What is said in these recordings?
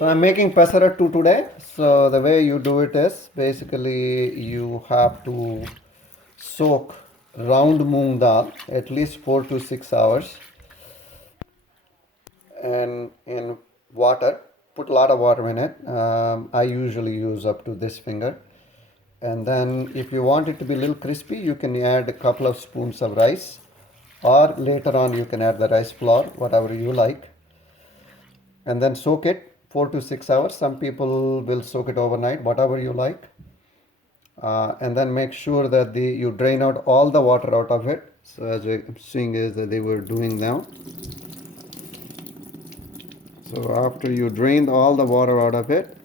So I'm making Pesarattu today. So the way you do it is basically you have to soak round moong dal at least 4 to 6 hours and in water. Put a lot of water in it. I usually use up to this finger. And then if you want it to be a little crispy, you can add a couple of spoons of rice, or later on you can add the rice flour, whatever you like, and then soak it 4 to 6 hours. Some people will soak it overnight, whatever you like. And then make sure that you drain out all the water out of it. So as I'm seeing is that they were doing now. So after you drain all the water out of it,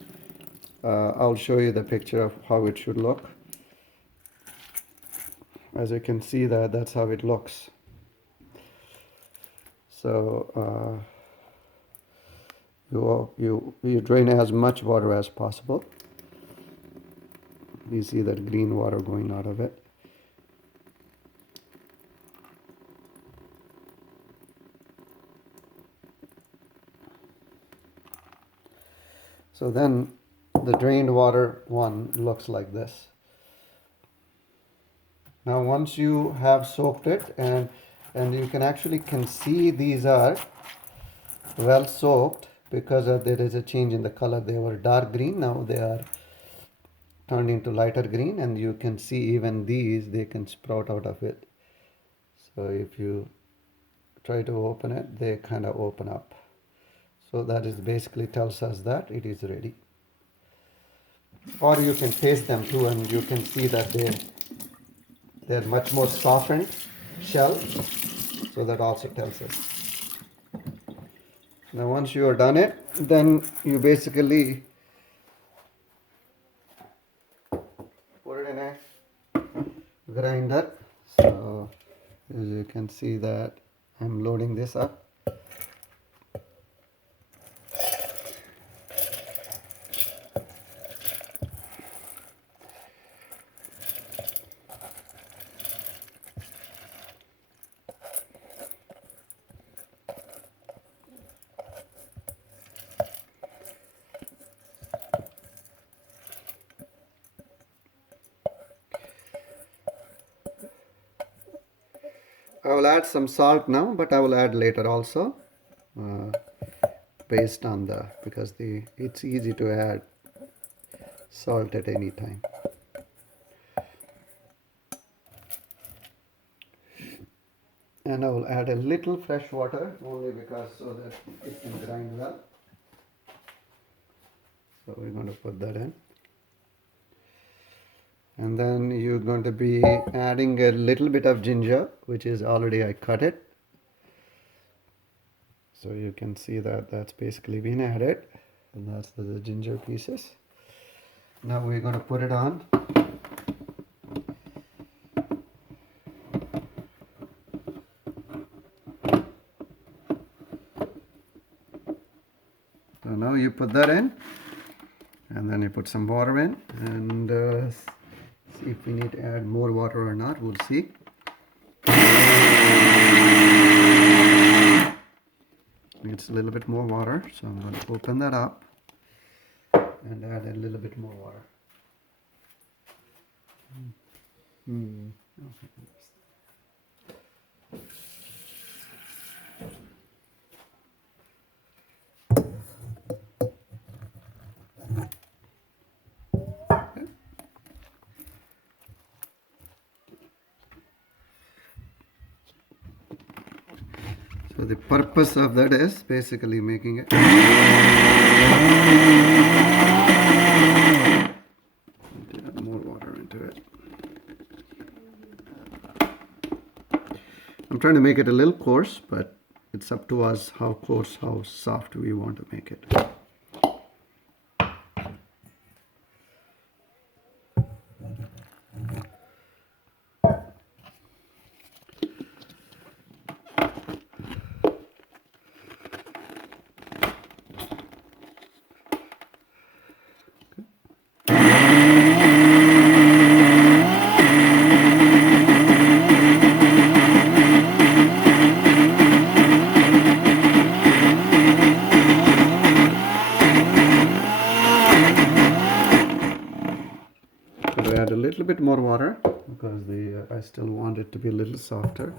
I'll show you the picture of how it should look. As you can see that's how it looks. So you drain as much water as possible. You see that green water going out of it. So then the drained water one looks like this. Now once you have soaked it, and you can see these are well soaked because there is a change in the color. They were dark green, now they are turned into lighter green, and you can see even these, they can sprout out of it. So if you try to open it, they kind of open up. So that is basically tells us that it is ready. Or you can taste them too, and you can see that they're much more softened shell. So that also tells us. Now once you are done it, then you basically put it in a grinder. So as you can see that I'm loading this up. I will add some salt now, but I will add later also, based on because it's easy to add salt at any time. And I will add a little fresh water only because so that it can grind well. So we're going to put that in. And then you're going to be adding a little bit of ginger, which is already I cut it. So you can see that that's basically been added, and that's the ginger pieces. Now we're going to put it on. So now you put that in, and then you put some water in, and see if we need to add more water or not. We'll see. Needs a little bit more water, so I'm going to open that up and add a little bit more water. So the purpose of that is basically making it add more water into it. I'm trying to make it a little coarse, but it's up to us how coarse, how soft we want to make it. add a little bit more water because I still want it to be a little softer.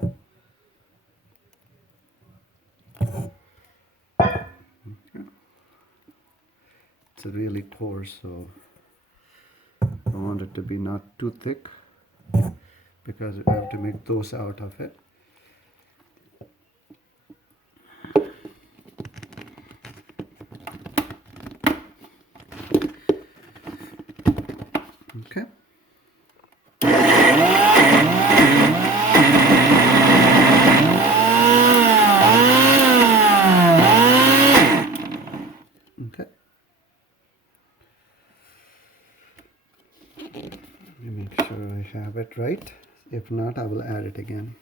It's really coarse, so I want it to be not too thick because I have to make dosa out of it. Okay. Okay. Let me make sure I have it right. If not, I will add it again.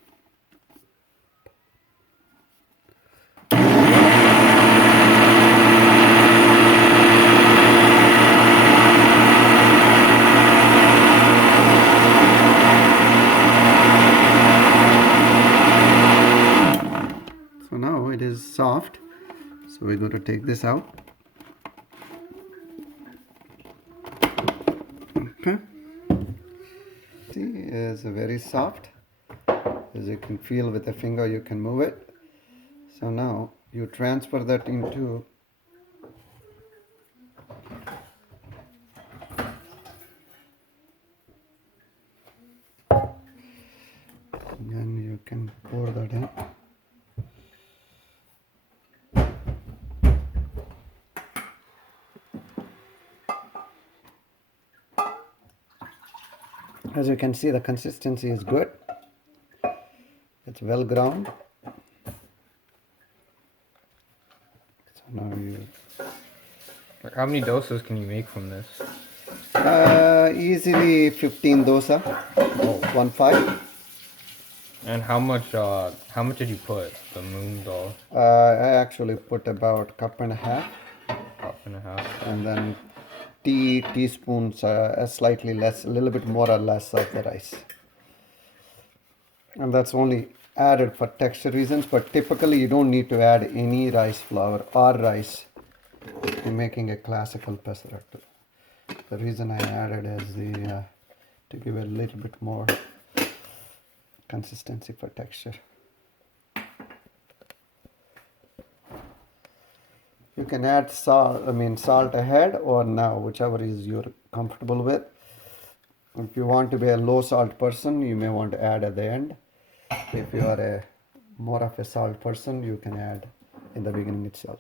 So now it is soft. So we're going to take this out. Okay. See, it's very soft. As you can feel with the finger, you can move it. So now you transfer that into and you can pour that in. As you can see, the consistency is good. It's well ground. So now you How many dosas can you make from this? easily 15 dosa. Oh. 1-5. And how much did you put? The moong dal? I actually put about cup and a half, Cup and a half. and then teaspoons, slightly less, a little bit more or less of the rice. And that's only added for texture reasons, but typically you don't need to add any rice flour or rice in making a classical pesarattu. The reason I added is to give a little bit more consistency for texture. You can add salt ahead or now, whichever is you're comfortable with. If you want to be a low salt person, you may want to add at the end. If you are a more of a salt person, you can add in the beginning itself.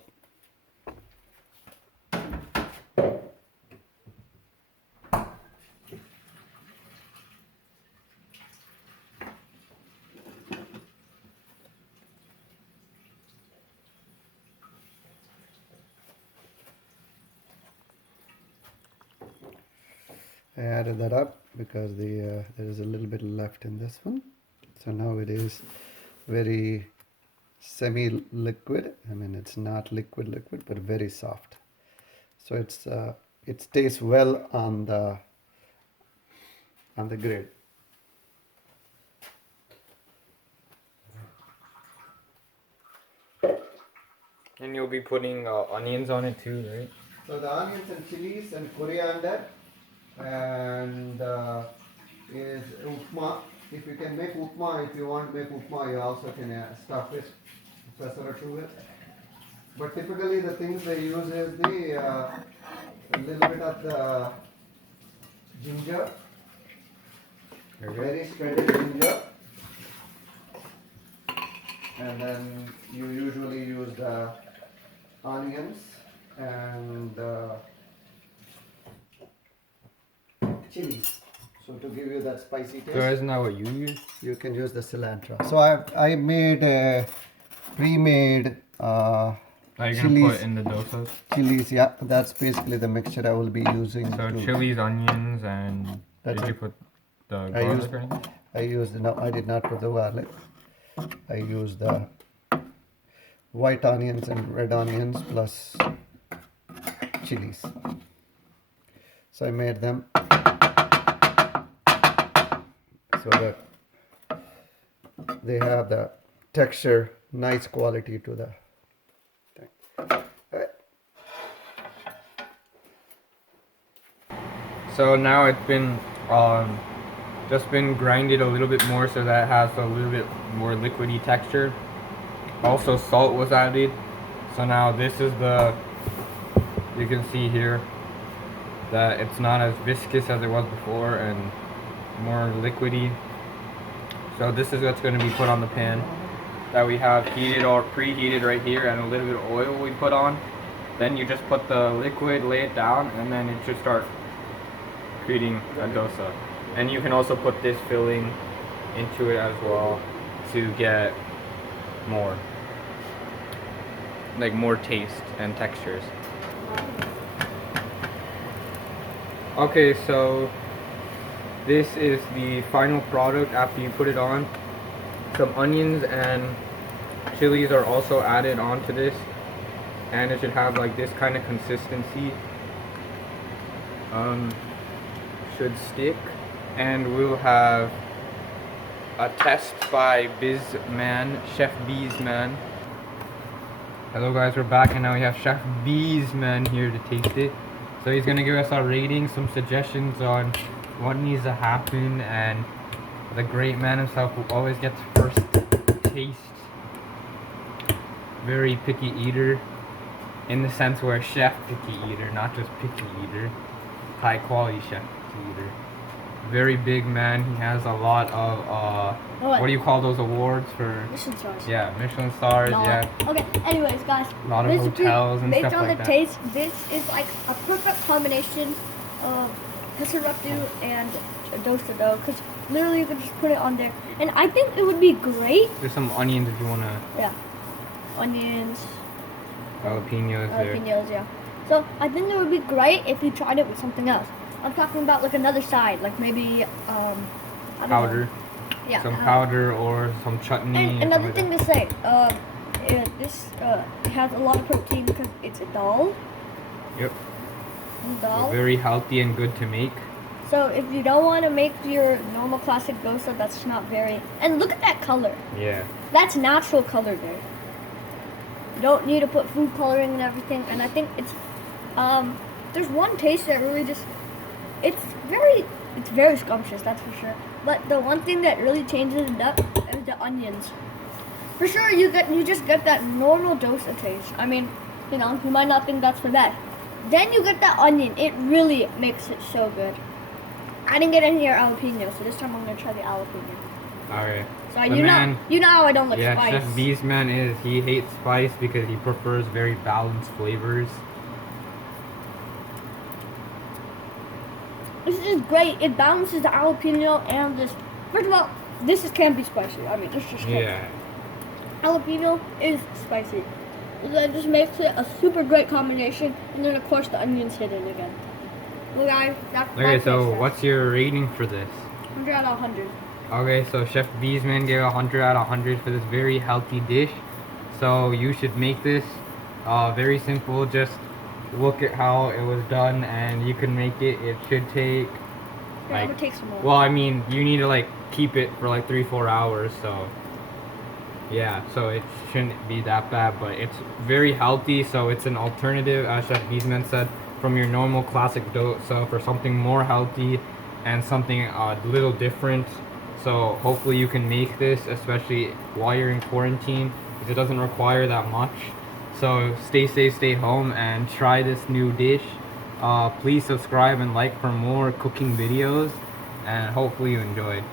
I added that up because there is a little bit left in this one. So now it is very semi-liquid. I mean, it's not liquid, but very soft. So it stays well on the grid. And you'll be putting onions on it too, right? So the onions and chilies and coriander and is upma. If you can make upma, if you want to make upma, you also can stuff it, pesarattu with. But typically the things they use is a little bit of the ginger, very shredded ginger, and then you usually use the onions and chilies. So to give you that spicy taste. So isn't that what you use? You can use the cilantro. So I made a pre-made Are you chilies. gonna put in the dosas? Chilies, yeah, that's basically the mixture I will be using. So chilies, onions, and That's did you it. put the garlic or anything? I did not put the garlic. I used the white onions and red onions plus chilies. So I made them so that they have the texture, nice quality to the thing. Alright. So now it's been Just been grinded a little bit more so that it has a little bit more liquidy texture. Also, salt was added, so now this is the, you can see here that it's not as viscous as it was before and more liquidy. So this is what's going to be put on the pan that we have heated or preheated right here, and a little bit of oil we put on. Then you just put the liquid, lay it down, and then it should start creating a dosa. And you can also put this filling into it as well to get more, like more taste and textures. Okay, so this is the final product after you put it on. Some onions and chilies are also added onto this, and it should have like this kind of consistency. Should stick, and we'll have a test by Bizman, Chef Bizman. Hello guys, we're back, and now we have Chef Bizman here to taste it. So he's gonna give us our rating, some suggestions on what needs to happen, and the great man himself who always gets first taste. Very picky eater, in the sense where chef picky eater, not just picky eater. High quality chef picky eater. Very big man. He has a lot of what do you call those awards for? Michelin stars. Yeah, Michelin stars. No. Yeah. Okay. Anyways, guys. A lot of hotels and based stuff on like the that. taste, this is like a perfect combination of Pesarattu and dosa dough, because literally you could just put it on there, and I think it would be great. There's some onions if you wanna. Yeah. Onions. Jalapenos there. Jalapenos, yeah. So I think it would be great if you tried it with something else. I'm talking about like another side, like maybe I don't Powder. know. Yeah. Some powder or some chutney. And or another something thing to say, this has a lot of protein because it's a dal. like that. Yep. Dal. Very healthy and good to make. So if you don't want to make your normal classic dosa, that's not very. And look at that color. Yeah. That's natural color there. You don't need to put food coloring and everything. And I think it's there's one taste that really just it's very scrumptious, that's for sure. But the one thing that really changes it up is the onions. For sure, you just get that normal dosa taste. I mean, you know, you might not think that's for that. Then you get that onion. It really makes it so good. I didn't get any jalapeno, so this time I'm gonna try the jalapeno. Alright. So The man- you know how I don't like Yeah, spice. Chef Beastman he hates spice because he prefers very balanced flavors. This is great. It balances the jalapeno and this. First of all, can be spicy. I mean, it's just can't. Yeah. Jalapeno is spicy. So that just makes it a super great combination. And then of course the onions hit in again. Well guys, that's Okay, so what's your rating for this? 100 out of 100. Okay, so Chef Beastman gave 100 out of 100 for this very healthy dish. So you should make this very simple. Just look at how it was done and you can make it. It should take Yeah, it would take some more. well, I mean, you need to like keep it for like 3-4 hours, so yeah, so it shouldn't be that bad, but it's very healthy, so it's an alternative, as Chef Beastman said, from your normal classic dosa for something more healthy and something a little different. So hopefully you can make this, especially while you're in quarantine, because it doesn't require that much. So stay safe, stay home, and try this new dish. Please subscribe and like for more cooking videos, and hopefully you enjoyed.